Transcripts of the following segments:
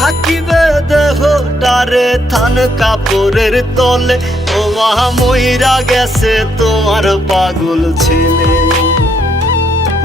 থাকিবে দেহ ডারে থান কাপড়ের তলে। ও মহা ময়রা গেছে তোমার পাগল ছেলে।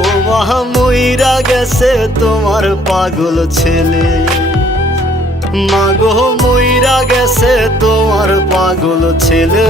ও মহা ময়রা গেছে তোমার পাগল ছেলে। মাগো ময়রা গেছে তোমার পাগল ছেলে।